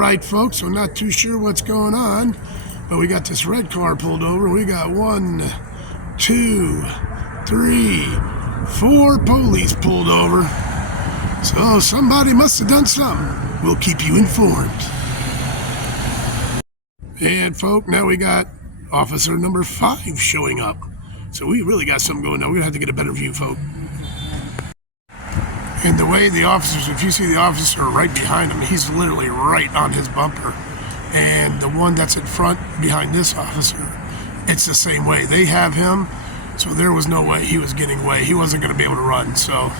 right, folks, I'm not too sure what's going on, but we got this red car pulled over. We got 1, 2, 3, 4 police pulled over. So somebody must have done something. We'll keep you informed. And folk, now we got officer number 5 showing up. So we really got something going on. We're gonna have to get a better view, folk. And the way the officers, if you see the officer right behind him, he's literally right on his bumper. And the one that's in front behind this officer, it's the same way. They have him, so there was no way he was getting away. He wasn't going to be able to run. So,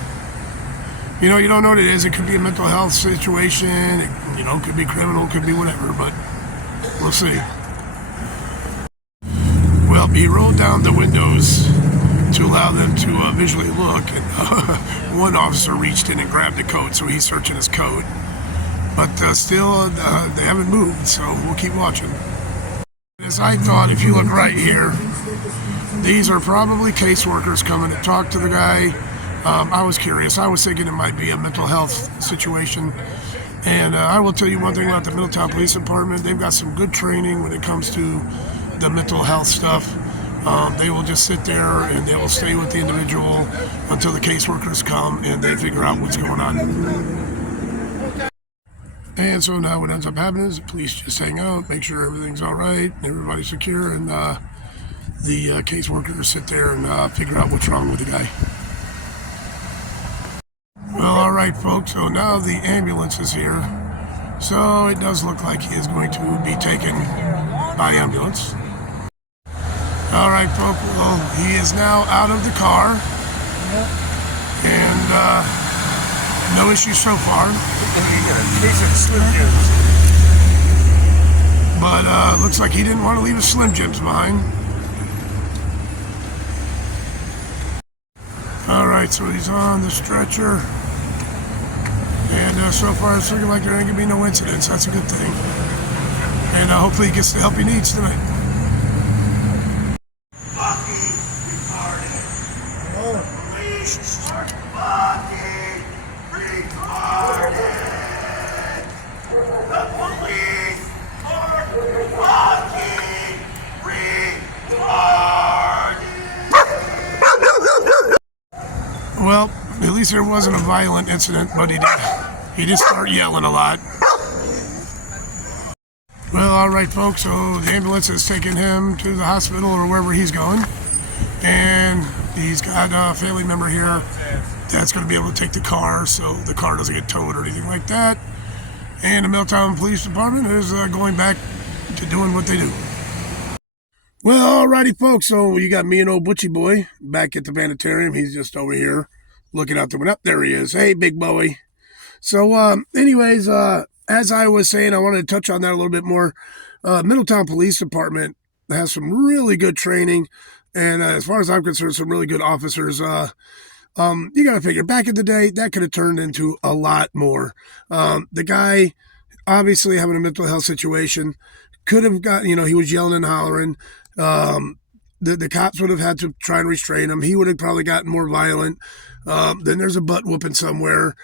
you don't know what it is. It could be a mental health situation. It could be criminal, could be whatever, but we'll see. Well, he rolled down the windows to allow them to visually look, and one officer reached in and grabbed the coat, so he's searching his coat. But still, they haven't moved, so we'll keep watching. As I thought, if you look right here, these are probably caseworkers coming to talk to the guy. I was curious. I was thinking it might be a mental health situation. And I will tell you one thing about the Middletown Police Department. They've got some good training when it comes to the mental health stuff. They will just sit there and they will stay with the individual until the caseworkers come and they figure out what's going on. And so now what ends up happening is the police just hang out, make sure everything's all right, everybody's secure, and the caseworkers sit there and figure out what's wrong with the guy. Well, all right, folks, so now the ambulance is here. So it does look like he is going to be taken by ambulance. All right, folks, well, he is now out of the car, and no issues so far. But looks like he didn't want to leave his Slim Jims behind. All right, so he's on the stretcher, and so far it's looking like there ain't gonna be no incidents. That's a good thing, and hopefully he gets the help he needs tonight. Well, at least there wasn't a violent incident, but he did start yelling a lot. Well, all right, folks, so the ambulance has taken him to the hospital or wherever he's going, and he's got a family member here that's going to be able to take the car so the car doesn't get towed or anything like that. And the Middletown Police Department is going back to doing what they do. Well, alrighty, folks, so you got me and old Butchie Boy back at the planetarium. He's just over here looking out the window. There he is. Hey, big boy. So, anyways, as I was saying, I wanted to touch on that a little bit more. Middletown Police Department has some really good training, and as far as I'm concerned, some really good officers. You got to figure, back in the day, that could have turned into a lot more. The guy, obviously having a mental health situation, could have got, he was yelling and hollering. The cops would have had to try and restrain him. He would have probably gotten more violent. Then there's a butt whooping somewhere.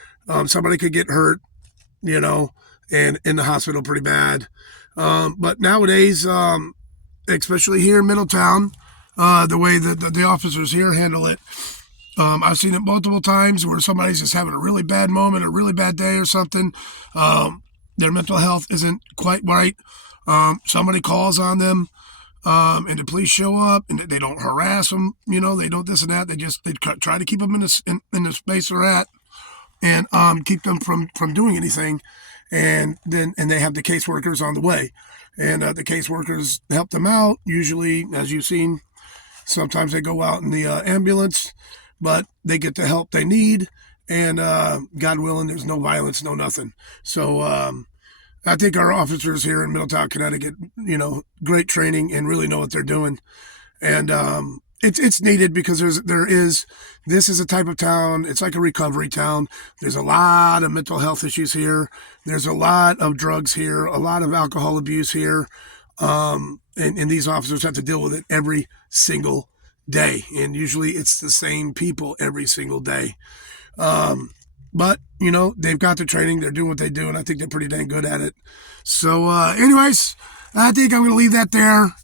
Somebody could get hurt, and in the hospital pretty bad. But nowadays, especially here in Middletown, the way that the officers here handle it, I've seen it multiple times where somebody's just having a really bad moment, a really bad day or something. Their mental health isn't quite right. Somebody calls on them, and the police show up, and they don't harass them. They don't this and that. They try to keep them in the space they're at, and keep them from doing anything. And they have the caseworkers on the way, and the caseworkers help them out. Usually, as you've seen, sometimes they go out in the ambulance, but they get the help they need, and God willing, there's no violence, no nothing. So I think our officers here in Middletown, Connecticut, great training and really know what they're doing. And it's needed because this is a type of town, it's like a recovery town. There's a lot of mental health issues here. There's a lot of drugs here, a lot of alcohol abuse here. And these officers have to deal with it every single day. And usually it's the same people every single day. But, you know, they've got the training. They're doing what they do, and I think they're pretty dang good at it. So, anyways, I think I'm going to leave that there.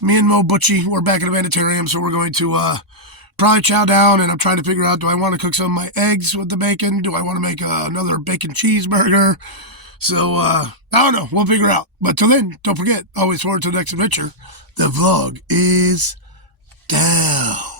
Me and Mo Butchie, we're back at the Vegetarium, so we're going to probably chow down, and I'm trying to figure out, do I want to cook some of my eggs with the bacon? Do I want to make another bacon cheeseburger? So, I don't know. We'll figure out. But till then, don't forget, always forward to the next adventure. The vlog is down.